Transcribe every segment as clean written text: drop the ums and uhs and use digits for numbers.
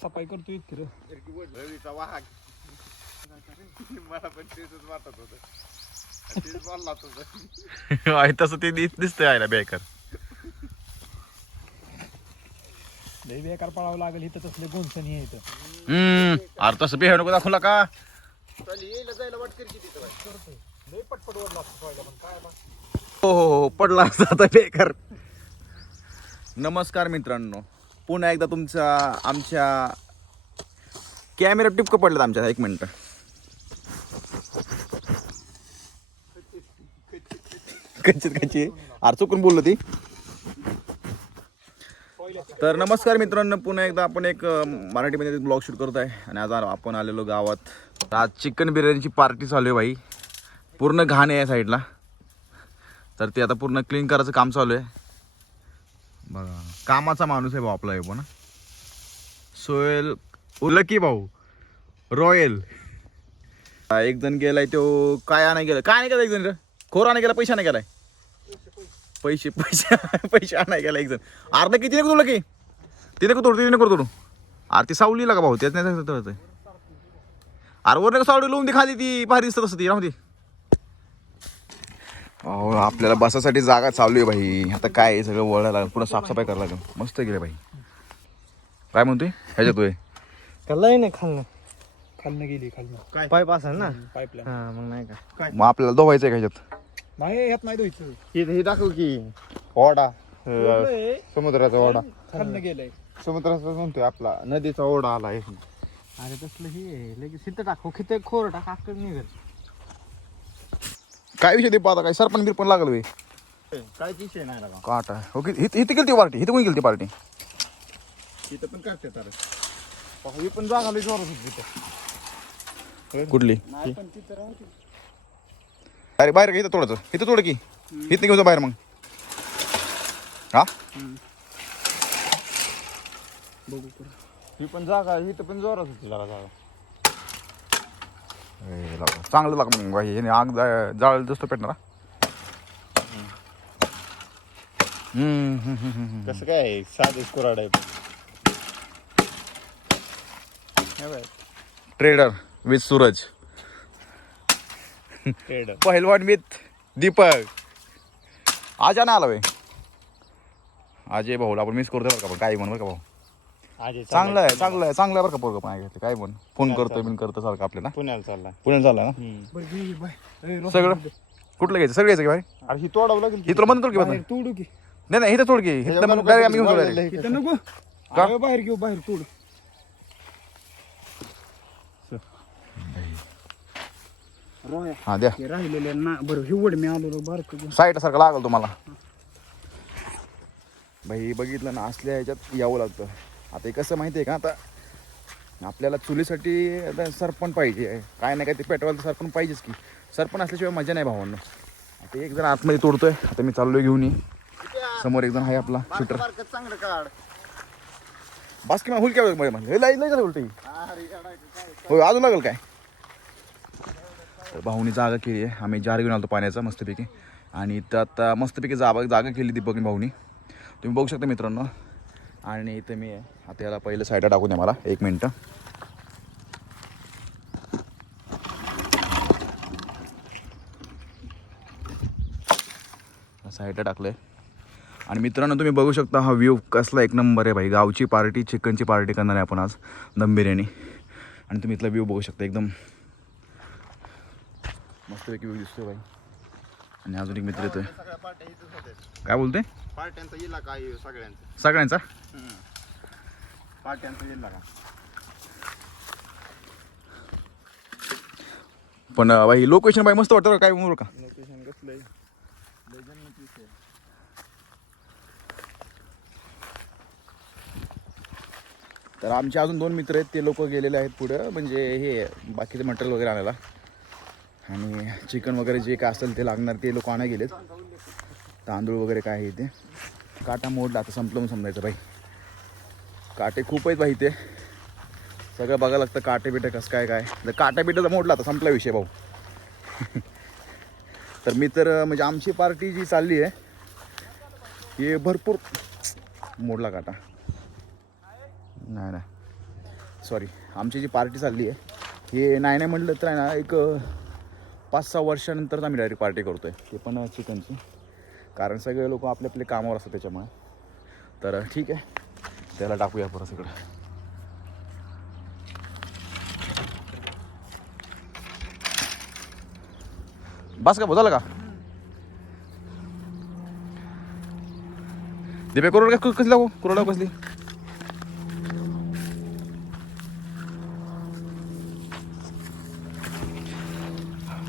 साफसफाई करतो इतकी रवीचा वाहक मला पण तेच वाटत होतं. तेच बोलला तुझं. आहे तसं ते दिसतंय आयला बेकार. लय बेकार पळावं लागेल इथं तसले गुंचणी आहे इथं. अरे तसं बिहेव नको दाखवला का. चल येईल जायला वाटकर किती तर करतोय लय पटपट ओढला असतो पहिला पण काय बा. हो हो हो पडला असता आता बेकार. नमस्कार मित्रांनो, पुन्हा एकदा तुमचा आमच्या कॅमेरा टिपकं पडलं आमच्या. एक मिनिट. कच्ची अरे चुकून बोललो ती. तर नमस्कार मित्रांनो, पुन्हा एकदा आपण एक मराठीमध्ये ब्लॉग शूट करत आहे. आणि आज आपण आलेलो गावात. आज चिकन बिर्याणीची पार्टी चालू आहे भाई. पूर्ण घाण आहे या साईडला, तर ते आता पूर्ण क्लीन करायचं काम चालू आहे. बघा कामाचा माणूस आहे भाऊ आपला हे पण. सोहेल उलकी भाऊ रॉयल. एक जण गेलाय तो काय नाही गेला. काय नाही गेला एक जण. खोरा नाही गेला, पैसा नाही गेलाय. पैसे आणाय गेला एक जण. अर्धा किती नको तुला की तिने को तोडतो, तिने नको तोडू. अरे ती सावलीला का भाऊ, त्याच नाही तळत. अरे वर नका सावली लावून ती खाली, ती भारी दिसत असते ती राहू दे. अहो आपल्याला बसासाठी जागा चालू आहे भाई. आता काय आहे सगळं वळायला पुढं साफसफाई करायला लागेल. मस्त गेले भाई. काय म्हणतोय ह्याच्यात होय लय नाही खाल्लं. खालनं गेली खालनं काय पाईप असेल ना. पाईपलाईन. हा मग नाही का. मग आपल्याला धुवायचं आहे का ह्याच्यात. नाही ह्यात नाही धुयचं. हे दाखव की ओढा समुद्राचा ओढा. खालनं गेलंय. समुद्राचा म्हणतोय आपला नदीचा ओढा आला आहे. अरे तसलं हे लगेच सिद्ध टाकू किती खोर टाक आकड निघेल. काय विषय ते पाहता काय सरपण बिरपण लागलं वे काय विषय नाही लागा. काटा. ओके इथे गेली ती पार्टी. इथे कोणी गेली ती पार्टी. तिथं पण काढते तर ही पण जागा लई जोरात होती तिथं. कुठली. नाही पण तिथं राहते. अरे बाहेर का इथं तोडायचं. इथं तोड की इथं घेऊन जा बाहेर मग. हा बघू करू. ही पण जागा इथं पण जोरात होती जरा जागा. चांगलं लाग मग भाई. हे आग जाळ दिसतो पेटणार. कसं काय साधेच कुराड आहे. Trader with Suraj. ट्रेडर पहिलवान विथ दीपक. आज ना आला भाई. अजय भाऊला आपण मिस करतोय बरं का. पण काय म्हण बरं का भाऊ. चांगलं आहे बरं का पोरगं. पण घेतलं काय पण फोन करतोय बिन करतो सारखं आपल्याला. पुण्याला चालला. पुण्याला चालला ना बरं घे बाय. सगळं. कुठलं घ्यायचं सगळं घ्यायचं की भाई. अरे ही तोडावं लागेल ही तुला म्हणतो तोड की बाहेर तोडू की. नाही इथं तोड की. इथं मग direct आम्ही घेऊन जाऊ. इथं नको. का? अरे बाहेर घेऊ बाहेर तोड. रोया हा द्या. हे राहिलेले ना. बरं हिवड मी आलेलो बारक घेऊन. साईड सारखं लागल तुम्हाला भाई. बघितलं ना असल्या ह्याच्यात यावं लागतं. आता हे कसं माहिती आहे का, आता आपल्याला चुलीसाठी आता सरपण पाहिजे. काय नाही काय ते पेटवायला सरपण पाहिजेच की. सरपण असल्याशिवाय मजा नाही भावांनो. आता एक जण आतमध्ये तोडतोय. आता मी चाललोय घेऊन ये. समोर एक जण आहे आपला शूटर. चांगलं काढ. बास की मग हुल काय म्हणलं लई झालं उलटी. हो अजून लागेल काय. तर भाऊनी जागा केली आहे. आम्ही जार घेऊन आलो पाण्याचा मस्तपैकी. आणि इथं आता मस्तपैकी जागा केली दीपकनी भाऊनी. तुम्ही बघू शकता मित्रांनो. आणि इथं मी आता याला पहिलं साईडला टाकून द्या मला. एक मिनटं. साईडला टाकलं आहे. आणि मित्रांनो तुम्ही बघू शकता हा व्ह्यू कसला एक नंबर आहे भाई. गावची पार्टी, चिकनची पार्टी करणार आहे आपण आज दम बिर्याणी. आणि तुम्ही इथला व्ह्यू बघू शकता. एकदम मस्तपैकी व्ह्यू दिसतोय भाई. आणि अजून एक मित्र येतोय. काय बोलतोय. पार्ट्यांचा इलाका आहे सगळ्यांचा. सगळ्यांचा पार्ट्यांचा इलाका. पण भाई लोकेशन भाई मस्त वाटतं काय म्हणू का. लोकेशन कसलं आहे. तर आमचे अजून 2 मित्र आहेत. ते लोक गेलेले आहेत पुढं म्हणजे हे बाकीचे मटेरियल वगैरे आणायला. आणि चिकन वगैरे जे काय असेल ते लागणार ते लोक आणायला गेलेत. तांदूळ वगैरे काय आहे ते. काटा मोडला आता संपलं म्हणून समजायचं भाई. काटे खूप आहेत भाई. ते सगळं बघायला लागतं. काटे बिटे कसं काय जर काटा बिटाचा मोडला आता संपला विषय भाऊ. तर मी तर म्हणजे आमची पार्टी जी चालली आहे हे भरपूर मोडला काटा. नाही सॉरी आमची जी पार्टी चालली आहे हे नाही म्हटलं तर आहे ना एक 5-6 वर्षानंतरच आम्ही डायरेक्ट पार्टी करतो आहे, ते पण चिकनची. कारण सगळे लोक आपले आपले कामावर असतात त्याच्यामुळे. तर ठीक आहे, त्याला टाकूया परत इकडं. बस का भाऊ, झालं का? दिपे करोड काय कसली लागू करोड कसली?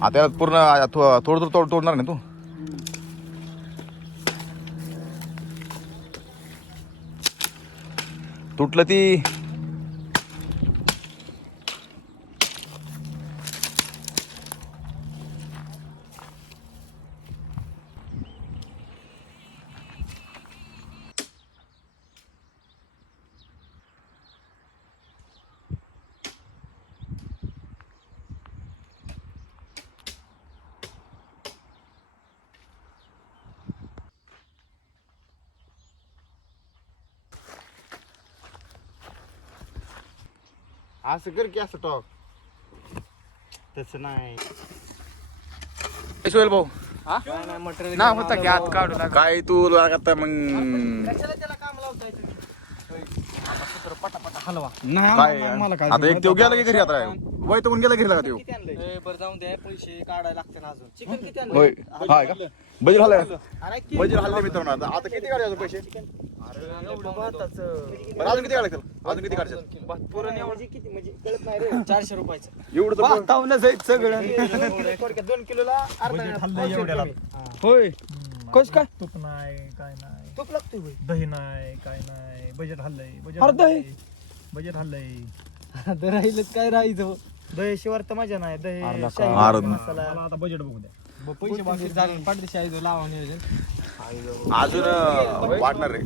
आता पूर्ण थोडं तोडणार नाही तू? तुटलं ती. असं कर की असं टॉक. तसं नाही. सोहेल भाऊ मटेरियल ना होता की आत काढू लागा. काय तू आता मग त्याला काम लावताय तुम्ही पटापटा हलवा. काय मला काय आता एक तो गेला की घरी? आता वय तो गेला घरी लागा तो? किती आणलंय? बरं जाऊन द्या, पैसे काढायला लागते ना अजून. चिकन किती आणलंय? होय हाय का? बजेट हल्लाय. अरे किती बजेट हल्ले मित्रांनो. आता किती काढायचे पैसे? एवढं भाताचं. बरं अजून किती काढायचं? अजून किती काढायचं? पुरण एवढं किती म्हणजे कळत नाही रे. 400 रुपयाचं. एवढं तर भातावलं जाईल सगळं. 2 किलोला अर्धा हल्लं एवढ्याला. होय. कस काय तूप नाही काय नाही, तूप लागतोय होय. दही नाही काय नाही, बजेट हल्लंय. अरे दही? बजेट हल्लंय. दही राहिलं काय राहायचं. दही शिवार तर मजा नाही. दही अर्धा शाही का? अर्धा. मसाला. मला आता बजेट बघू द्या. पैसे बाकी झाले. पाठीशी आहे लावा नियोजन. अजून वाढणार रे.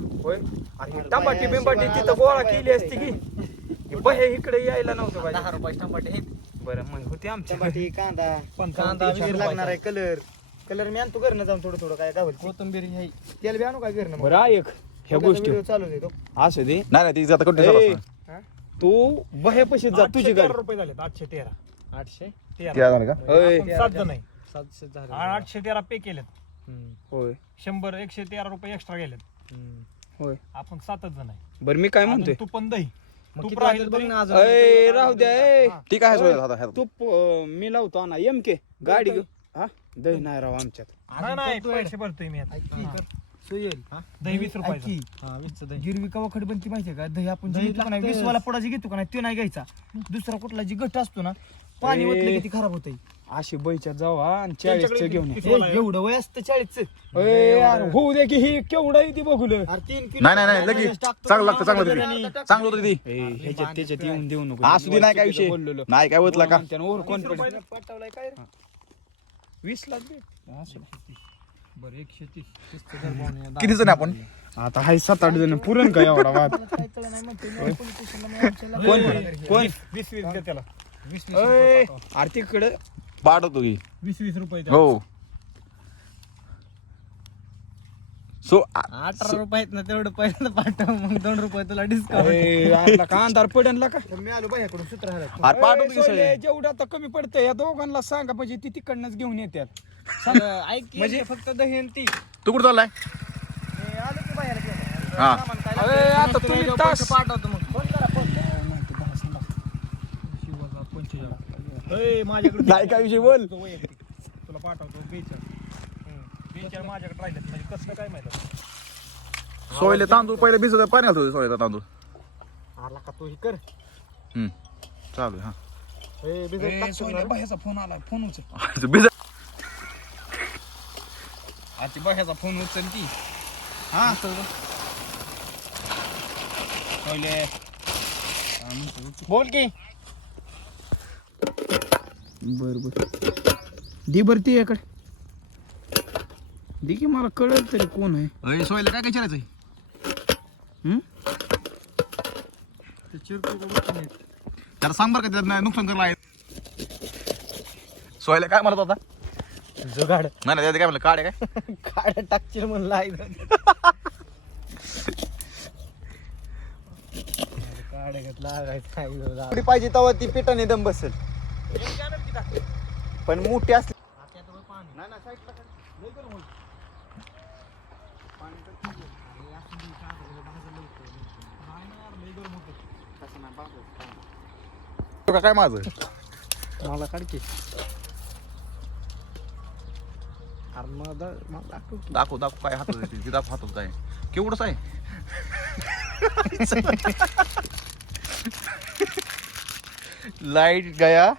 टमाटी बिंबाटी तिथं गोळा केली असती की बहे इकडे यायला नव्हतं पाहिजे. 10 रुपये टमाटे आहेत. बरं मग होती आमची टमाटी कांदा. कांदा विचार लागणार आहे. कलर मी आणतो घरनं जाऊन थोडं काय गावल. कोथिंबीर आहे. तेल बी आणू काय घरनं? बरं ऐक ह्या गोष्टी चालू आहे तो. असू दे. नाही नाही ती आता कंटिन्यू तू बह्यापाशी जा तुझी 813 गाडी. रुपये झाले. 813. 813 झालं का? होय. आपण 7 जण आहे. 700 झाले. 813 पे केलेत. होय 100 113 रुपये एक्स्ट्रा गेलेत. होय. आपण 7च जण आहे. बरं मी काय म्हणतोय तूप पण दही. मग तूप किती राहील वाजले बघ तरी- ना अजून. अय राहू द्या ए. ठीक आहे सोहेल आता तू मी लावतो आणा एमके गाडी घेऊ. हा दही नाही राव आमच्यात. नाही नाही पैसे भरतोय मी आता. सुयेल. दही 20 रुपयाचं. हा 20 दही. गिरवी कवा खड बनती माहितीये का? दही आपण जे दही घेतो का नाही, लागतंच. 20 वाला पुडाची घेतो का नाही, तो नाही घ्यायचा. दुसरा कुठला जी गट असतो ना, पाणी ए. ओतलं की ती खराब होतंय. अशी बैच्यात जावा आणि 40चं घेऊन ये. 30 वाला आहे. एवढं वय असतं 40चं. अय यार होऊ दे की ही केवढं आहे ती बघूल. अरे 3 किलो. नाही नाही नाही लगेच चांगलं लागतं चांगलं होतं चांगलं होतं ती. ह्याच्यात त्याच्यात येऊन देऊ नको. असू दे नाही काय विषय बोललेलो. नाही काय होतला का? त्यानं ओव्हर कॉन्फिडन्स. पाठवलाय काय रे? 20 लाख दे. बरं 130 चं घर पाहुणे. किती जण आपण? आता हाय 7-8 जण पुरण का एवढा वाद. मला काय कळलं नाही म्हणते मी पोलीस स्टेशनला मी आमच्याला कोण 20 दे त्याला. 20 अय अरे तिकडे पाठवतो की. 20 रुपये द्या. हो सो 18 रुपये आहेत ना तेवढं पहिल्यांदा पाठव मग 2 रुपये तुला डिस्काउंट. आपला का अंधार पडन का. मी आलो बाह्याकडून सूत्र राहिला. अरे पाठवतो की सोयले, सगळे. जेवढं आता कमी पडतं या दोघांना सांगा म्हणजे ती तिकडनंच घेऊन येतात. ऐक की, म्हणजे फक्त दही आणि ती. तू कुठं चाललाय? हे आलो की बाह्याला घेऊन. हा सामान काय अरे, लागतं? आता नसतं तुम्ही नाही, तास- पैसे पाठवतो मग. फोन करा फोन. शिवाचा 45. ए, माझ्याकडे नाही काय विषय बोल. तो वैयक्तिक. तुला पाठवतो 42 माझ्याकडे राहिलेत म्हणजे कसं काय माहिती. सोयले तांदूळ पहिले भिजत पाणी घालतो सोयला तांदूळ. आला का तू ही कर. चालू आहे, हा ए, भिजत टाकतो ना. बाह्याचा फोन आला फोन उचल. भिजत आजची बाह्याचा फोन उचल ती. हा बोल की. बर दे बर ती याकडे दे की मला कळेल तरी कोण आहे. सोयला काय काय विचारायचंय? त्याला सांग बरं का त्याला नुकसान करायला आहे. सोयला काय म्हणत होता? जुगाड नाही नाही काय म्हणलं काढे काय? काढ टाकशील म्हणलं आहे. थोडी पाहिजे तेव्हा ती पिठाने दम बसेल पण मोठी असली नाही ना साईडला काय. लय गरम होईल. पाणी तर किती आहे? तसं नाही बाबा. काय माझं मला काढ की अरे मला दाखव की. दाखव काय हातात आहे ते दाखव हातात काय केवढंच आहे लाईट गया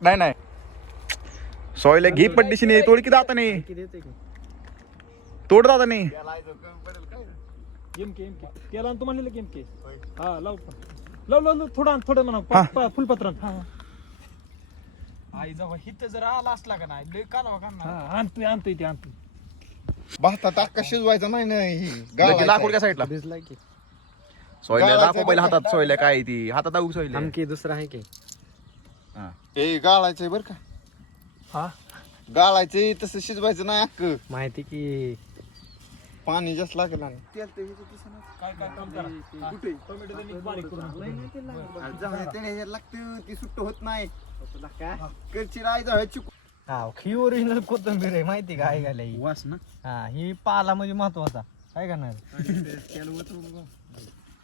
नाही सॉयला घे पड्डीशी तोड की जाता नाही किती येते की तोड जाता नाही गेम के केला ना तू म्हणलेलं गेम के हा लाव थोडं म्हणा फुलपत्रान आई जेव्हा हिथं जर आला असला का नाही लय कालवा करणार. हा आणतोय ते आणतोय भातात अक्का शिजवायचा नाही ना ही लगे लाकूड त्या साईडला भिजलाय की सोयल्या दाखव पहिला हातात सोयल्या काय ती हातात दाखव सोयल्या आमकी दुसरा आहे की ए गाळायचंय बर का हा गाळायचंय तसं शिजवायचं नाही अक्क माहिती की पाणी जास्त लागेल आणि काय काम करा कुठे टोमॅटो त्यांनी बारीक करून लागतं ती सुट्ट होत नाही करची राहायचं चुक हा ही ओरिजिनल कोथिंबीर आहे माहिती का आई घालाय वास ना हा ही पाला म्हणजे महत्वाचा काय करणार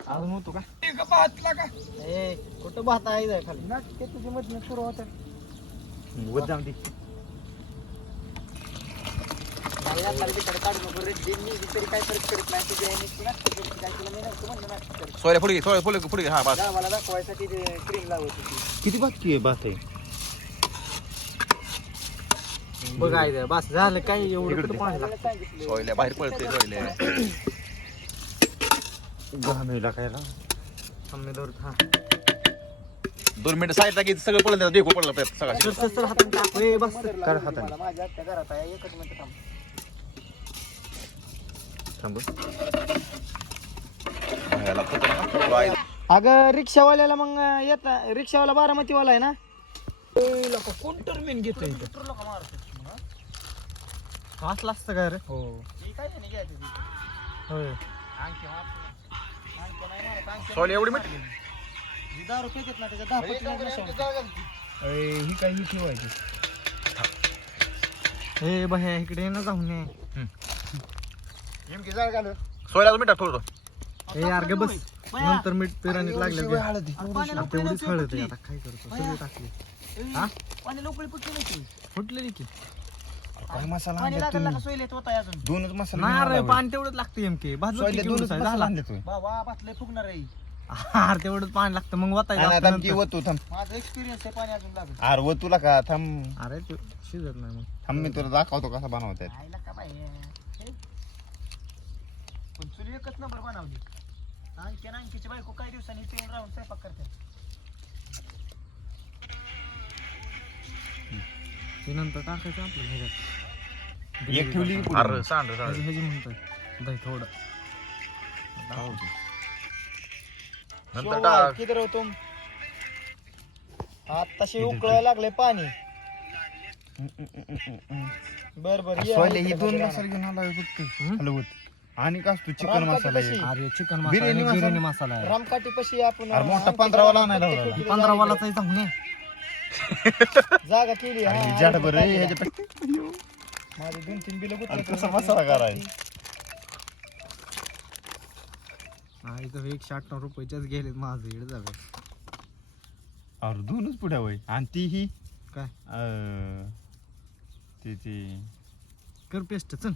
अजून होतो का ए कुठं भात आहे जाय खाली नाटके तुझी मधनं सुरू होत जाऊ दे सोयल्या पुढे हा बस मला दाखवायसाठी क्रीम लावत होती किती बाकी आहे भात आहे बघायचं बस झालं काय एवढं कुठं पाणी लागतं? सोयल्या बाहेर पडते सोयल्या गहमेला काय आम्ही धरत हा 2 मिनिटं साईडला की सगळं पडलं देखो पडलं त्यात सगळं सर हाताने टाक ए, बस कर हाताने माझ्या आत्या घरात आहे एकच मिनिट थांब ह्याला खतरनाक वाय. अगं रिक्षावाल्याला मग येता रिक्षावाला बारामतीवाला आहे ना कोणतर मेन घेतो असलं असतं काय रे हो होय सोयल्या एवढी मीठ दारू पेतात ना त्याच्या 10 ही काय ही ठेवायची हे बघ इकडे ना जाऊन ये नेमकी जाळ घाल सोयला मीठ टाक थोडं हे यार ग बस नंतर मीठ पेरानीत लागले तेवढीच हळद आहे आता काय करतो सगळी टाकली हा पाणी लोकळी फुटलेली की काय मसाला दोनच मसाला नाही रे पाणी तेवढंच लागतं एमके सोयले दोनच मसाला आणले तू बाबा भातले फुगणार आहे अरे तेवढंच पाणी लागतं मग वतायचं की वतू थांब माझा एक्सपिरियन्स आहे पाणी अजून लागत अरे वतूला का थांब अरे ते शिजत नाही मग थांब मी तुला दाखवतो कसा बनवतात आईला का बाई पण चुली एकच नंबर बनवली आणखीची बायको काही दिवसांनी पिऊन राहून स्वयंपाक करते ते नंतर टाकायचं आपलं ह्याच्यात एक ठेवली की पुढे? अरे सांड ह्याची म्हणतात दही थोडं नंतर टाक किती राहतो आताशी उकळायला लागले पाणी बर बर सोयले ही दोन मसाले घेऊन आला फक्त हलवत आणि का तू चिकन मसाला आहे. अरे चिकन बिर्याणी मसाला मसाला? बिर्याणी मसाला आहे रामकाठी पशी आपण अरे मोठा 15 वाला आणायला लावला 15 वालाचा जाऊ नये जागा केली आणि जाड बरं ह्याच्यापेक्षा माझे 2-3 बिल आणि कसा मसाला करायचा हा इथं 198 रुपयाच्याच गेलेत माझं इकडे जावे अरे दोनच पुढ्या वय आणि ती ही काय ती कर पेस्ट चल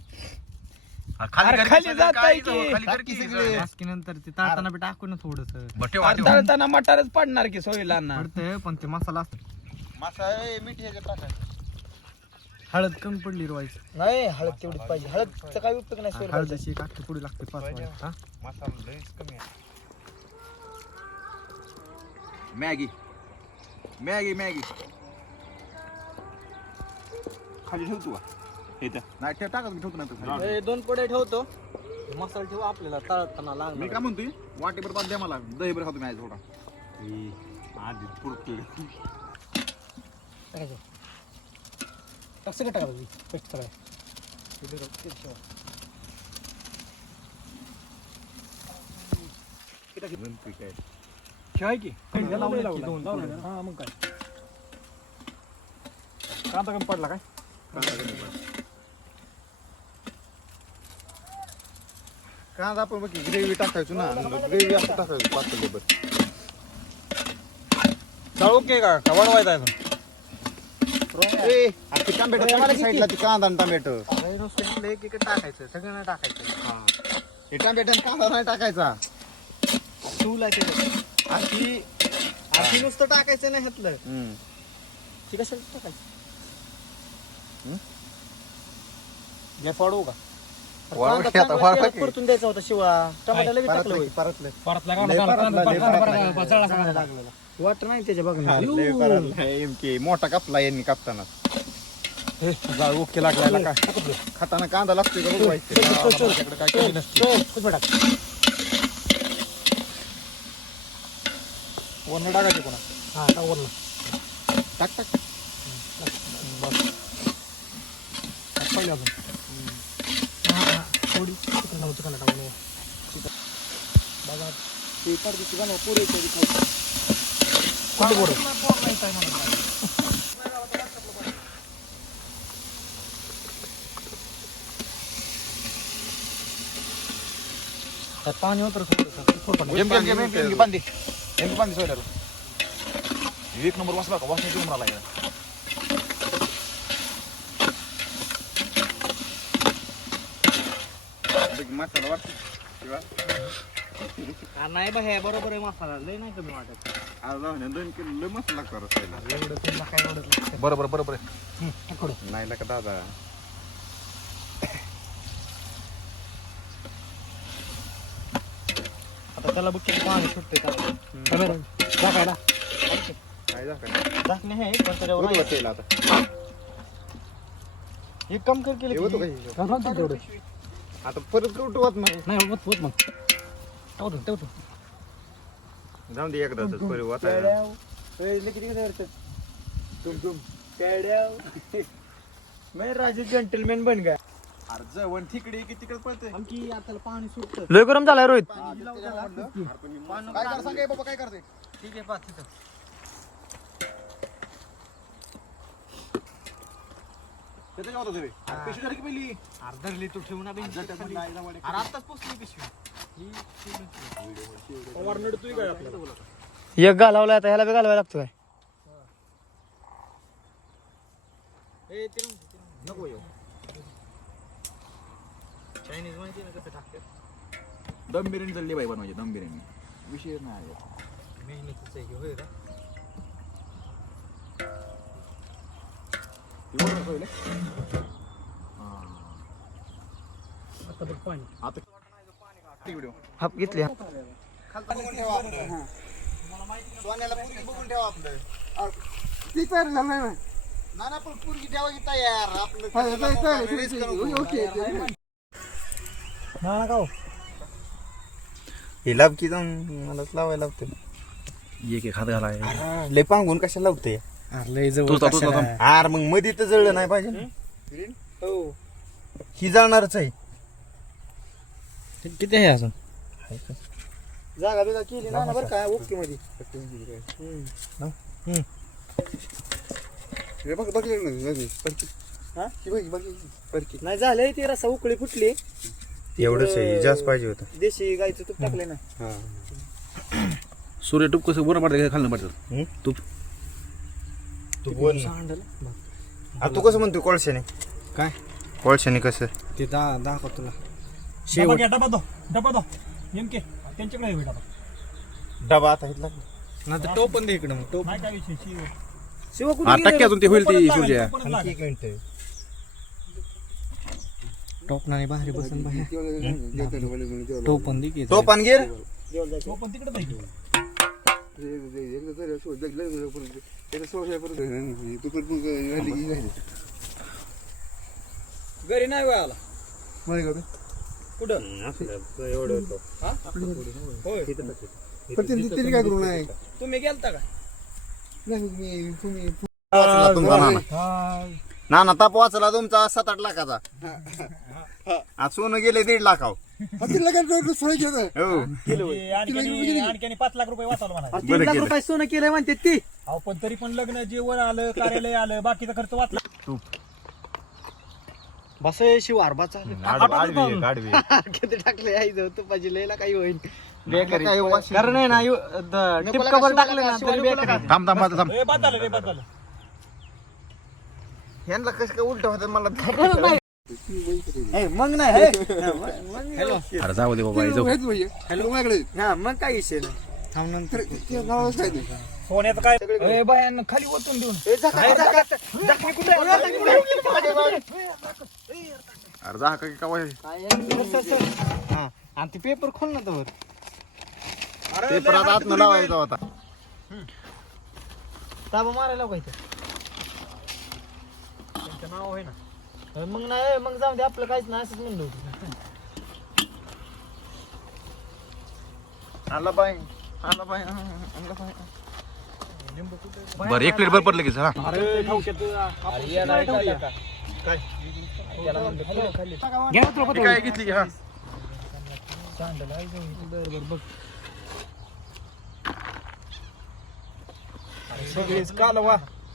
खाली जाताय की. खाली सगळे की नंतर ते ताटाना बी टाकू ना थोडस तळताना मटारच पडणार की सोयला ना पडतंय पण ते मसाला असतो मसाला मीठ ह्याच्यात टाकायचं हळद कमी पडली रोवायची नाही हळद तेवढीच पाहिजे हळदचा काय उपयोग नाही हळदची एक आखी पुढे लागते 5 वाटी हा मसाला लईच कमी आहे मॅगी खाली ठेवतो का इथं नाही ठेव टाकत ठेवतो नंतर हे 2 पडे ठेवतो मसाला ठेवू आपल्याला तळताना मी लागणार काय म्हणतोय वाटीभर पाच द्या मला दही भर खातो मी थोडा आधी पुढतो सगळं टाकायचं पेस्ट सगळं काय की हा मग काय कांदा कमी पडला काय कांदा आपण बघ ग्रेव्ही टाकायचो ना ग्रेव्ही असं टाकायचो पातळ बस ओके का वाढवायचा आहे टमाटो साईडला ती कांदा आणि टमाटो नुसतं एक एक टाकायचं सगळं नाही टाकायचं हे टमाटो आणि कांदा नाही टाकायचा तूला अशी अशी नुसतं टाकायचं नाही ह्यातलं ती कशाला टाकायचं गॅस वाढवू का परतून द्यायचा होता शिवा टमाट्याला बी टाकलं होय. वाट नाही त्याच्या बघ मोठा कापला यांनी कापताना ओके लागला काय खाताना कांदा लागतोय का बघवायचं काय कमी नसते वरण टाकायचे कोणा टाक टाक बस पहिले अजून थोडी चिकन टाकून बघा ते काढते चिकन पुरे पाणी होतं बांधी सोडायला एक नंबर वाचला का वाचण्याची नंबर आला मसाला वाटतो नाही बा हे बरोबर आहे मसाला लय नाही कमी वाटत आज 2 किलो मसाला करत एवढं तुला काय एवढं बरोबर नाही का दादा आता त्याला बघ किती पाणी सुटते का टाकायला काय दाखवा झाकणे आहे पण त्याच्यावर नाही. तेल आता एक काम कर केलं होतो की तेवढं आता परत उठवत नाही नाही होत मग ठेवतो जाऊन दे एकदाच परत वाचायला मैं राजू जेंटलमॅन बन गया अरे जवळ तिकडे की तिकडे पळते आमची आता पाणी सुटतं लय गरम झालाय रोहित काय कर सांगे बाबा काय करते ठीक आहे पा तिथं किती होतं तुम्ही पिशवी झाली की पहिली अर्धरली तू ठेवू ना बेंच अरे आताच पोचली पिशवी एक घालावला आता ह्याला बी घालवायला लागतो काय नको येऊ चायनीज माहिती ना कसं टाकतात दम बिर्याणी चालली बाई बनवायची दम बिर्याणी विषय नाही मेहनतीच आहे की होय का आता बघ पाणी हाप घेतली सोन्याला पुरगी बघून ठेवा आपलं ना पण पुरगी ठेवा की तयार आपलं हे लाभ की जाऊन मलाच लावायला लावते एक हात घालाय लय पांगून कशाला लावते लय आर मग मध्ये तर जळलं नाही पाहिजे ना ही जळणारच आहे किती आहे अजून जागा बिगा केली ना बरं काय ओके मध्ये नाही झालंय ती रसा उकळी फुटली एवढंच आहे जास्त पाहिजे होतं देशी गाईचं तूप टाकले ना सूर्य टूप कसं बरं पडतं खाल्लं पडतं तूप तू बोल तू कसं म्हणतो कोळशाने काय कोळशाने कसं ते दाखव तुला डबा दो नेमके त्यांच्याकडे आहे डबा डबा आता इथला ना तर टोपण दे इकडं मग टोप नाही काय विषय शिव टक्क्यातून ते होईल ती सूर्य एक मिनिट टोपणाने बाहेर बसून बाहेर टोपण दे की तो पानगीर तो पण तिकडे नाही घरी नाही वेळ आला कुठं काय करू नाही तुम्ही गेलता का ना ताप वाचला तुमचा 7-8 लाखाचा आज सोनं गेले 1.5 लाखाव हो आणखी 5 लाख रुपये वाचवलं म्हणा. 3 लाख रुपये सोनं केलंय म्हणतात की. अहो पण तरी पण लग्न जेवण आलं, कार्यालय आलं, बाकीचा खर्च वाचला. बस शिवार बस किती टाकले आई जाऊ तुपाची लयला काही होईल कारण आहे ना टिप कवर टाकले ना तरी बेकारी. थांब थांब आता थांब. ए, बाद झालं रे, बाद झालं. ह्यांना कसं काय उलट होतं मला मग नाही अरे जाऊ दे बाबा जाऊ. हा मग काय विषय नाही. थांब नंतर सोन्याचं काय ए बायांना खाली ओतून देऊन अरे जा का काय हा आणि ते पेपर खोल ना तर ते परत आत न लावायचा होता. ताबा मारायला पाहिजे त्यांचं नाव आहे ना. मग नाही मग जाऊ दे आपलं काहीच नाही असंच म्हणलं होतं. आणला बाय आणला बाय बरं एक प्लेट बरं पडलं की हा. अरे ठेवशात, हे काय घेतली की हा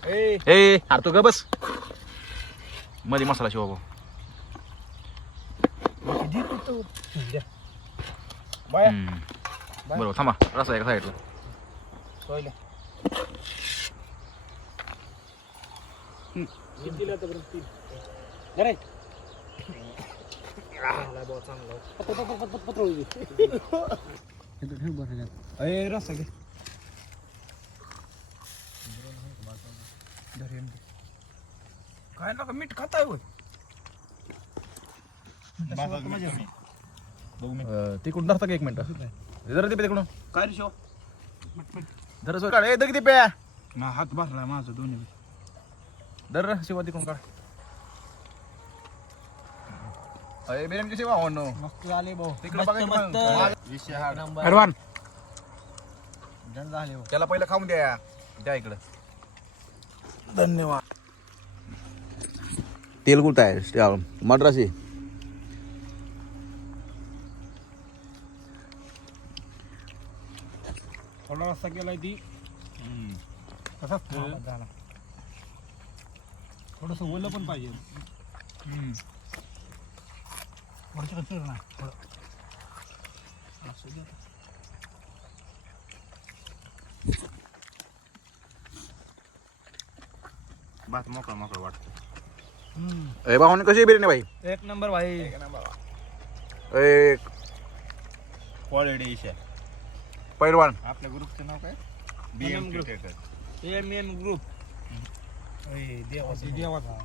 ए अरे तू ग बस मध्ये मसाला शिवा भाऊ. बरोबर थांबा रसा एका साईडला. रस्सा घे काय नका मीठ खाताय होय. तिकडून धरता का 1 मिनिट जरा ते तिकडून काय रे शिव जरा सो काढ ए दग ते प्या ना हात भरलाय माझं दोन्ही दर शिवा तिकडून काढ. अरे बिर्याणीची सेवा हो नो मस्त आले भाऊ तिकडे बघा अडवान झाले भाऊ. त्याला पहिलं खाऊन द्या द्या इकडं. धन्यवाद. तेल कुठं आहे मद्रासी थोडा रस्सा केलाय ती तसाच थोडस ओलं पण पाहिजे. थोडंसं चिर ना थोडं. भात मोकळा मोकळा वाटतो. ए भाऊने कशी आहे बिर्याणी भाई? 1 नंबर भाई. एक क्वालिटी इशा. पैलवान आपल्या ग्रुपचं नाव काय? M M group. देवाचा